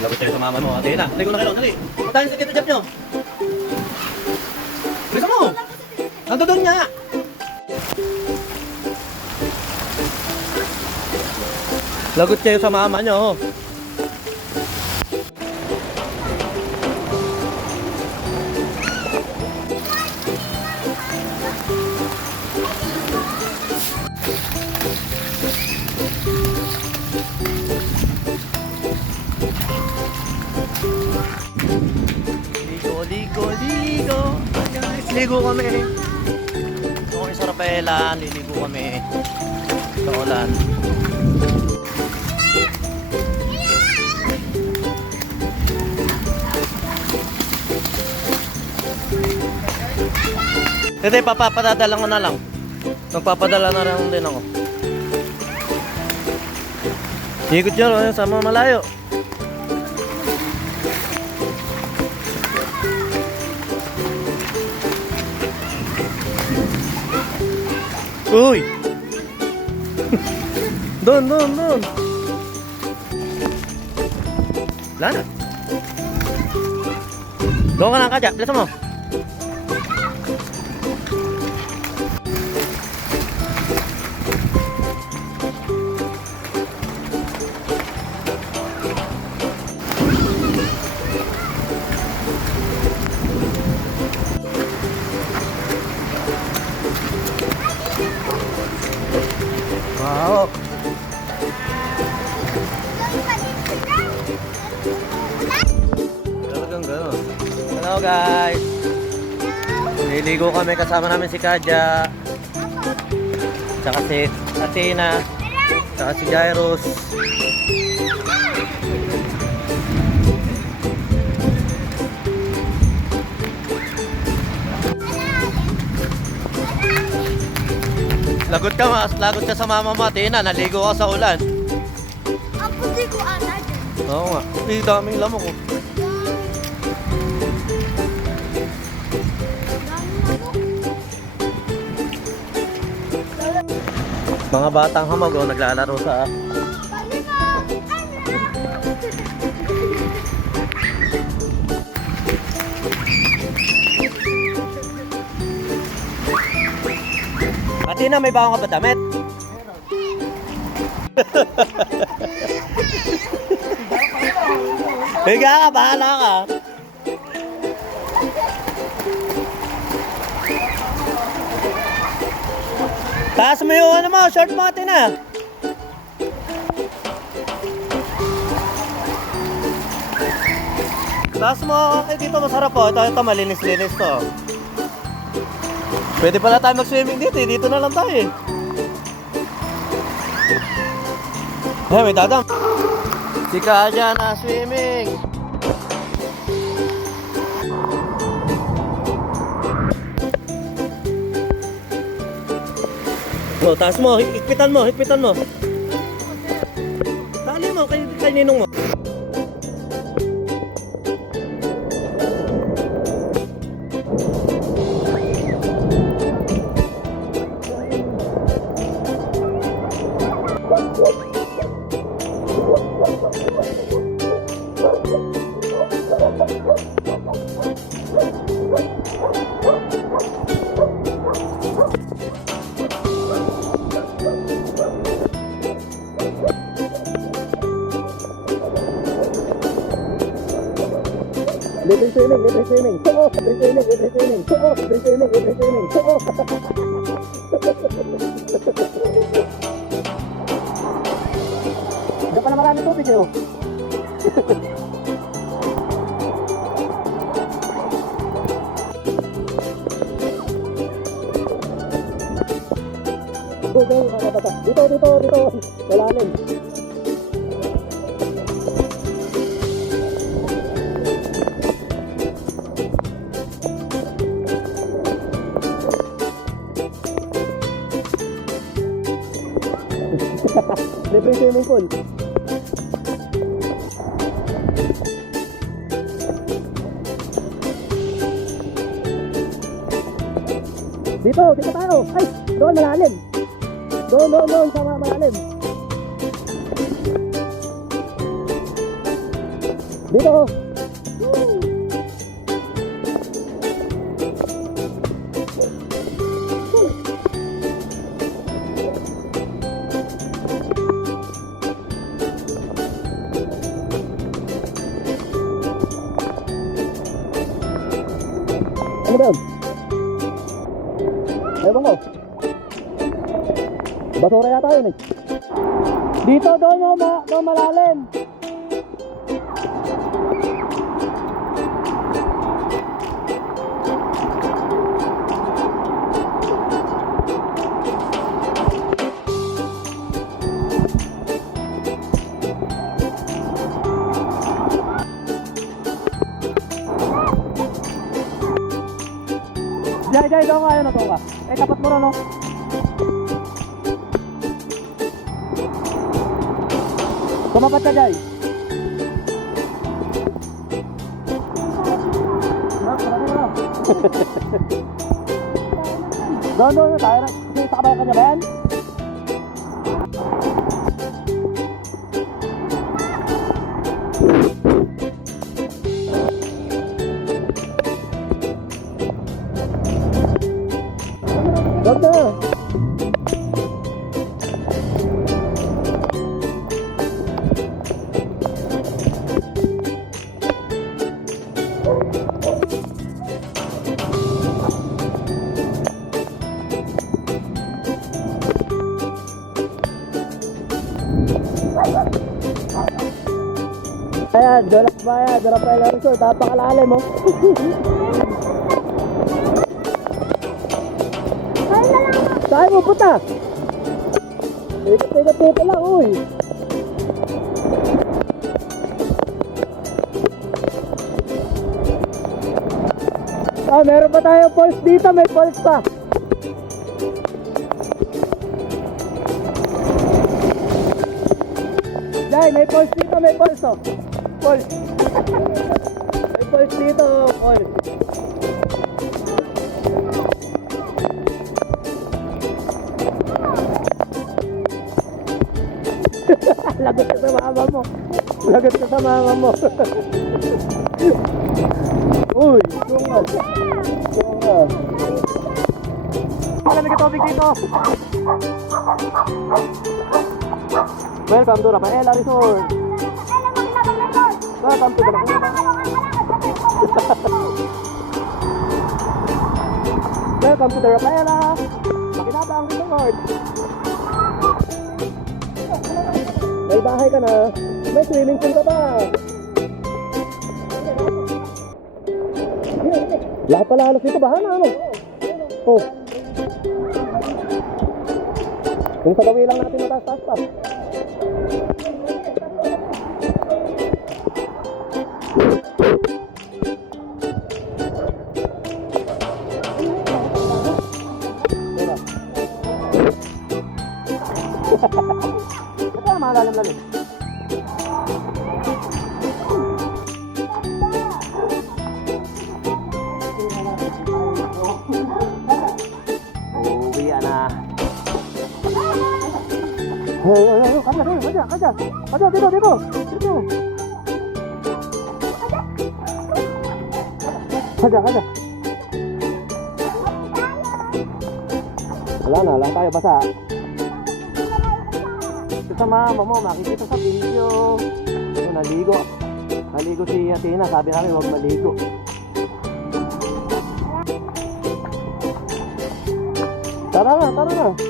Lagot kayo sa mama mo. Ate na. Ligo na kayo. Dali. Puntahan sa kita job nyo. Bisa mo. Nando doon niya. Lagot kayo sa mama nyo. Ligo, ligo. Guys, ligo kami. Ito kami sa Rafaela. Liligo kami. Sa ulan. Hindi, papapadadala ko na lang. Magpapadala na lang din ako. Ikot nyo, oh, sa mga malayo. Uy! doon, doon, doon. Wala na. Doon ka lang, Kadya. Bilisan mo. Hello guys. Niligo kami kasama namin si Kadya. Tsaka si Athena. Tsaka si Jairus. Lagot ka mas, lagot ka sa mama mo, Athena. Naligo ka sa ulan. Ako di ko ana dyan. Oo nga. Eh, daming lamok oh. Mga batang hamog oh, naglalaro sa Athena, may bawang ka ba damit? Higa ka, bahala ka. Taas mo yung ano mo, short mo atin na. Taas mo, okay dito masarap po. Ito, ito, malinis-linis to. Pwede pala tayo mag-swimming dito eh. Dito na lang tayo eh. Eh, may dadam. Si Kaja na swimming. Oh, taas mo, higpitan mo, higpitan mo. Tali mo, kay, kay ninong mo. Libre swimming, libre swimming. Oo, libre swimming, libre swimming. Oo, libre swimming, libre swimming. Oo. Diyan pa na marami tubig eh. oh. Go, go, mga bata. Dito, dito, dito. Malalim. Libre swimming pool. Dito, dito tayo. Ay, doon malalim. Doon, doon, doon, sa malalim. Dito. Ewan ko. Basura yata yun eh. Dito doon yung ma malalim. Jai, Jai, doon ka, ayun na, ka. Eh, tapat mo na, no? Kumapat ka, Jai. Doon, doon, tayo na. Sakabay ka niya ba yan? Na. Ayan, dolak ba yan? Dolak pa yung resort. Napakalalim mo. Ay, Saan mo puta? Ikot-ikot dito lang, uy. Ah, meron pa tayo pulse dito, may pulse pa. Dai, may pulse dito, may pulse oh. Pulse. May pulse dito, pulse. Lagot ka sa mama mo. Lagot ka sa mama mo. Uy, tunga. Tunga. Malamig ang tubig dito. Welcome to Rafaela Resort. Welcome to Rafaela. Welcome to the Rafaela. Makinabang Resort. May bahay ka na. May swimming pool ka pa. Lahat pala halos dito baha na ano? Oh. Kung sa gawi lang natin mataas-taas pa. Diba? Ito ang mga lalim-lalim. Uwi na. Hey, hey, hey, kaja, kaja, kaja, kaja. Kaja, dito, dito. Dito. Kaja, kaja. Wala na, lang tayo basa. Ito sa mama mo, makikita sa video. Ayun, naligo. Naligo si Athena, sabi namin huwag maligo. Tara na, tara na.